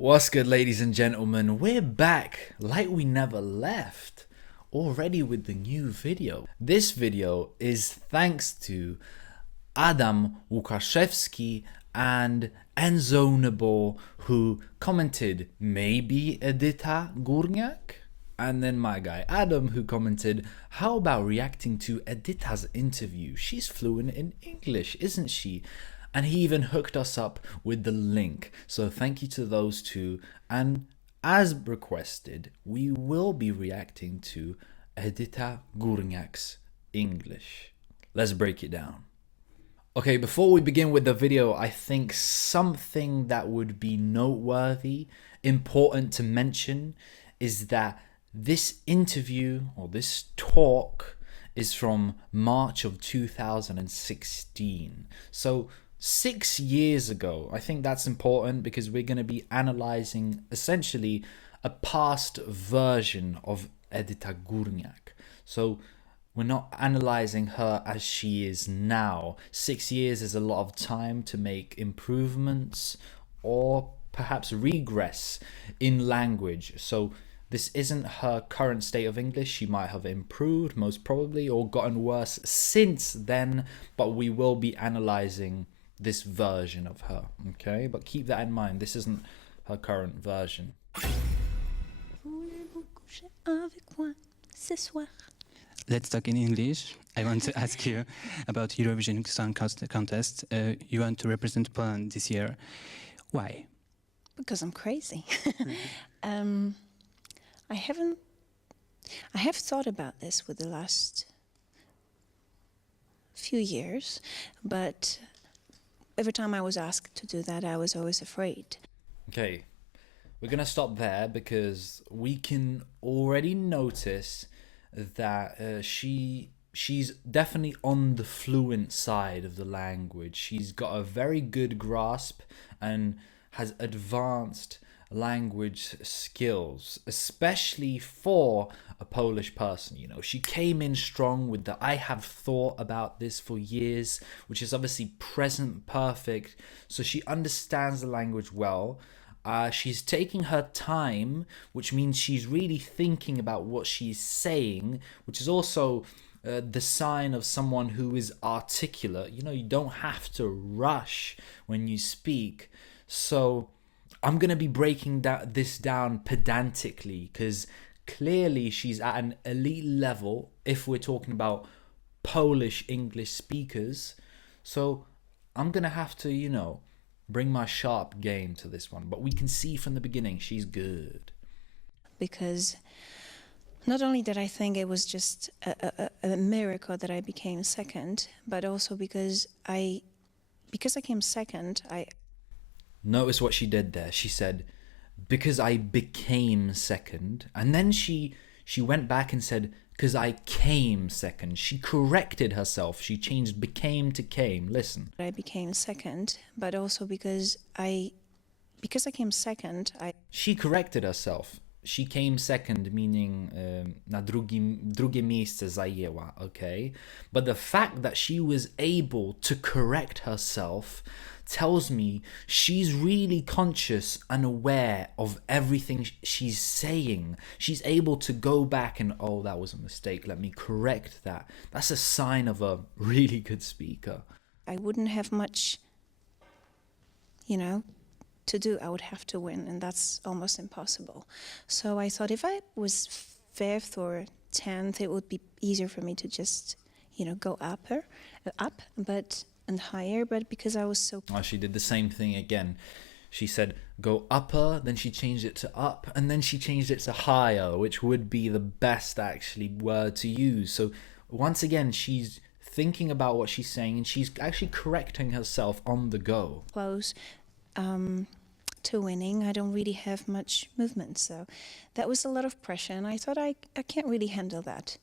What's good, ladies and gentlemen? We're back like we never left, already with the new video. This video is thanks to Adam Łukaszewski and Enzonable, who commented, maybe Edyta Górniak? And then my guy Adam, who commented, how about reacting to Edyta's interview? She's fluent in English, isn't she? And he even hooked us up with the link. So thank you to those two. And as requested, we will be reacting to Edyta Górniak's English. Let's break it down. Okay, before we begin with the video, I think something that would be noteworthy, important to mention, is that this interview or this talk is from March of 2016. So 6 years ago. I think that's important because we're going to be analyzing essentially a past version of Edyta Górniak. So we're not analyzing her as she is now. 6 years is a lot of time to make improvements or perhaps regress in language. So this isn't her current state of English. She might have improved, most probably, or gotten worse since then, but we will be analyzing this version of her, okay? But keep that in mind, this isn't her current version. Let's talk in English. I want to ask you about Eurovision Song Contest. You want to represent Poland this year. Why? Because I'm crazy. I have thought about this with the last few years, but every time I was asked to do that, I was always afraid. Okay, we're gonna stop there because we can already notice that she's definitely on the fluent side of the language. She's got a very good grasp and has advanced language skills, especially for a Polish person. You know, she came in strong with the I have thought about this for years, which is obviously present perfect. So she understands the language well. She's taking her time, which means she's really thinking about what she's saying, which is also the sign of someone who is articulate. You know, you don't have to rush when you speak. So I'm going to be breaking this down pedantically because clearly she's at an elite level if we're talking about Polish English speakers. So I'm going to have to, you know, bring my sharp game to this one. But we can see from the beginning she's good. Because not only did I think it was just a miracle that I became second, but also because I came second, Notice what she did there. She said, because I became second. And then she went back and said, because I came second. She corrected herself. She changed became to came. Listen. I became second, but also because I came second, She corrected herself. She came second, meaning na drugie miejsce zajęła, okay? But the fact that she was able to correct herself tells me she's really conscious and aware of everything she's saying. She's able to go back and, oh, that was a mistake, let me correct that. That's a sign of a really good speaker. I wouldn't have much, you know, to do. I would have to win, and that's almost impossible. So I thought if I was 5th or 10th, it would be easier for me to just, you know, go up, and higher, but because I was so... Oh, she did the same thing again. She said go upper, then she changed it to up, and then she changed it to higher, which would be the best actually word to use. So once again, she's thinking about what she's saying and she's actually correcting herself on the go. Close to winning. I don't really have much movement, so that was a lot of pressure, and I thought I can't really handle that.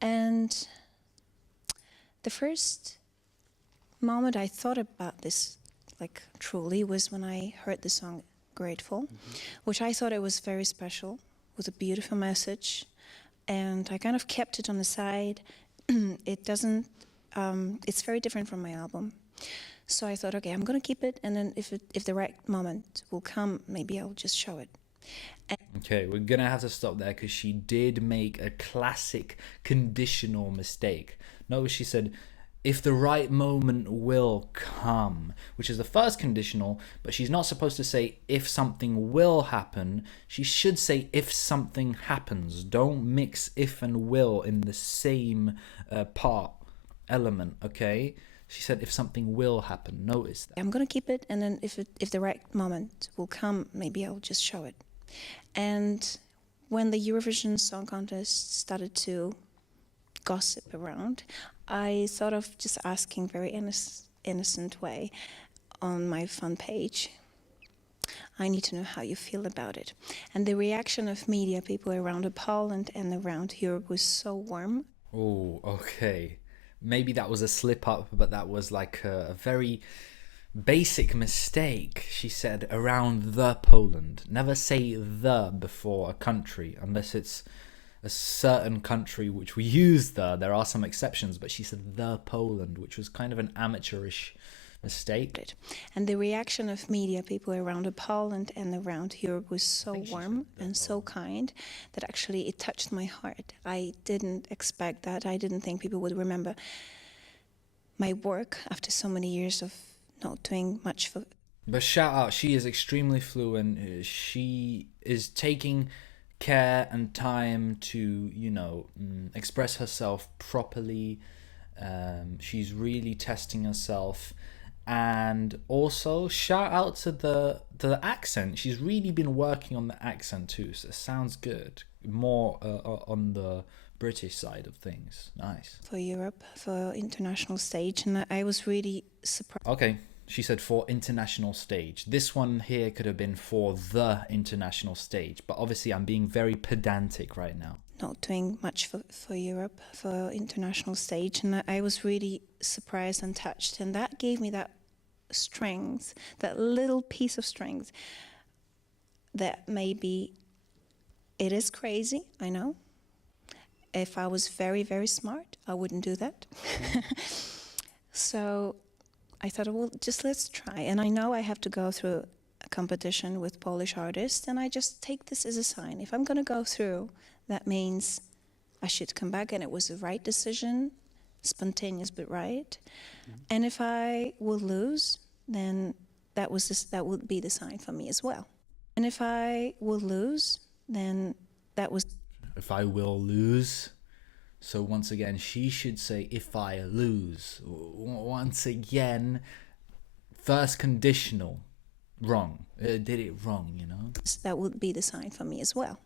And the first moment I thought about this, like truly, was when I heard the song Grateful, which I thought it was very special, with a beautiful message, and I kind of kept it on the side. It doesn't, it's very different from my album. So I thought, okay, I'm going to keep it, and then if the right moment will come, maybe I'll just show it. Okay, we're gonna have to stop there because she did make a classic conditional mistake. Notice she said, if the right moment will come, which is the first conditional, but she's not supposed to say if something will happen. She should say if something happens. Don't mix if and will in the same element, okay? She said if something will happen. Notice that. I'm going to keep it, and then if the right moment will come, maybe I'll just show it. And when the Eurovision Song Contest started to gossip around, I thought of just asking very innocent way on my fun page, I need to know how you feel about it. And the reaction of media people around Poland and around Europe was so warm. Oh, okay. Maybe that was a slip up, but that was like a very basic mistake. She said around the Poland. Never say the before a country unless it's a certain country which we use the. There are some exceptions, but she said the Poland, which was kind of an amateurish mistake. And the reaction of media people around Poland and around Europe was so warm and so kind that actually it touched my heart. I didn't expect that. I didn't think people would remember my work after so many years of not doing much for. But shout out, she is extremely fluent. She is taking care and time to, express herself properly. She's really testing herself. And also shout out to the accent. She's really been working on the accent too, so it sounds good. More on the British side of things. Nice. For Europe, for international stage, and I was really surprised. Okay, she said for international stage. This one here could have been for the international stage, but obviously I'm being very pedantic right now. Not doing much for Europe, for international stage, and I was really surprised and touched, and that gave me that strength, that little piece of strength, that maybe it is crazy, I know. If I was very, very smart, I wouldn't do that. So I thought, well, just let's try. And I know I have to go through a competition with Polish artists, and I just take this as a sign. If I'm going to go through, that means I should come back, and it was the right decision, spontaneous but right. Mm-hmm. And if I will lose, then that would be the sign for me as well. And if I will lose, then that was... If I will lose. So once again, she should say if I lose. Once again, first conditional. Wrong. Did it wrong, That would be the sign for me as well.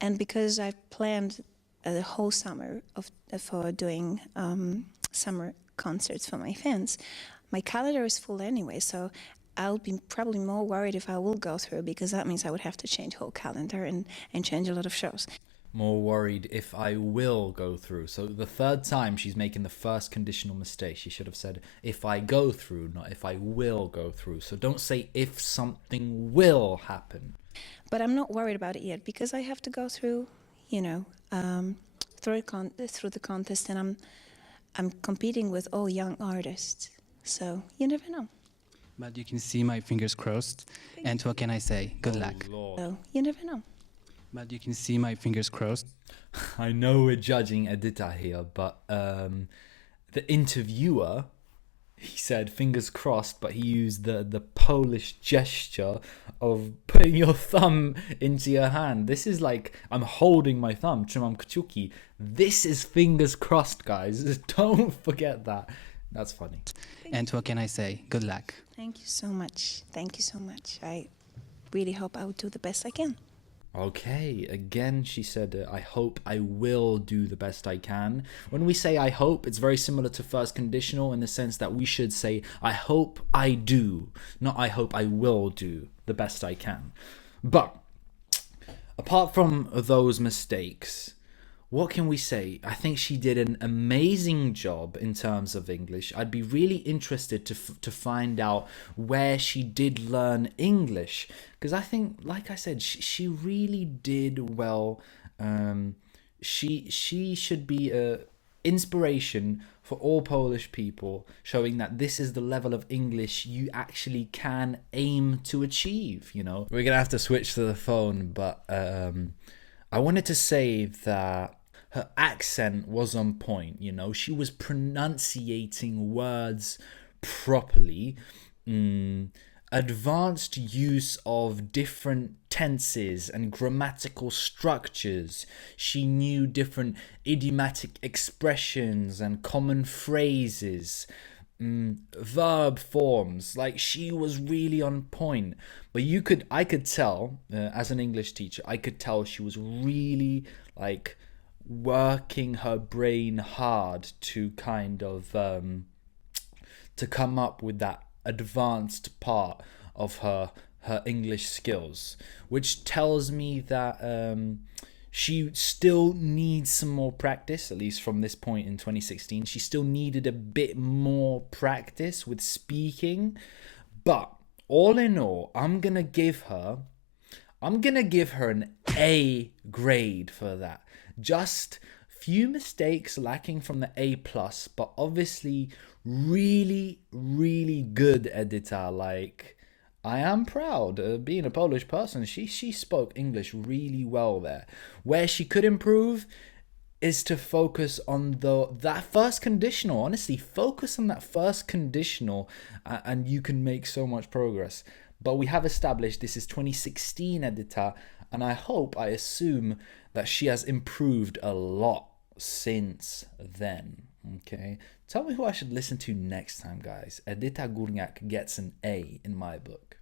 And because I've planned the whole summer for doing summer concerts for my fans, my calendar is full anyway, so I'll be probably more worried if I will go through, because that means I would have to change whole calendar and change a lot of shows. More worried if I will go through. So the third time she's making the first conditional mistake. She should have said if I go through, not if I will go through. So don't say if something will happen. But I'm not worried about it yet, because I have to go through, through the contest, and I'm competing with all young artists. So you never know. But you can see my fingers crossed. And what can I say? Good luck. Lord. So you never know. But you can see my fingers crossed. I know we're judging Edyta here, but the interviewer, he said fingers crossed, but he used the Polish gesture of putting your thumb into your hand. This is like, I'm holding my thumb, trzymam kciuki. This is fingers crossed, guys. Don't forget that. That's funny. And what can I say? Good luck. Thank you so much. Thank you so much. I really hope I will do the best I can. Okay, again, she said, I hope I will do the best I can. When we say I hope, it's very similar to first conditional in the sense that we should say, I hope I do, not I hope I will do the best I can. But apart from those mistakes, what can we say? I think she did an amazing job in terms of English. I'd be really interested to find out where she did learn English, because I think, like I said, she really did well. She should be a inspiration for all Polish people, showing that this is the level of English you actually can aim to achieve, you know. We're gonna have to switch to the phone, but I wanted to say that her accent was on point, you know. She was pronunciating words properly. Advanced use of different tenses and grammatical structures. She knew different idiomatic expressions and common phrases, verb forms. Like, she was really on point. But I could tell, as an English teacher, I could tell she was really like working her brain hard to kind of to come up with that advanced part of her English skills, which tells me that she still needs some more practice, at least from this point in 2016. She still needed a bit more practice with speaking, but all in all, I'm gonna give her an A grade for that. Just few mistakes lacking from the A plus, but obviously really, really good, Edyta. Like, I am proud being a Polish person. She spoke English really well there. Where she could improve is to focus on that first conditional. Honestly, focus on that first conditional, and you can make so much progress. But we have established this is 2016, Edyta, and I assume that she has improved a lot since then. Okay, tell me who I should listen to next time, guys. Edyta Górniak gets an A in my book.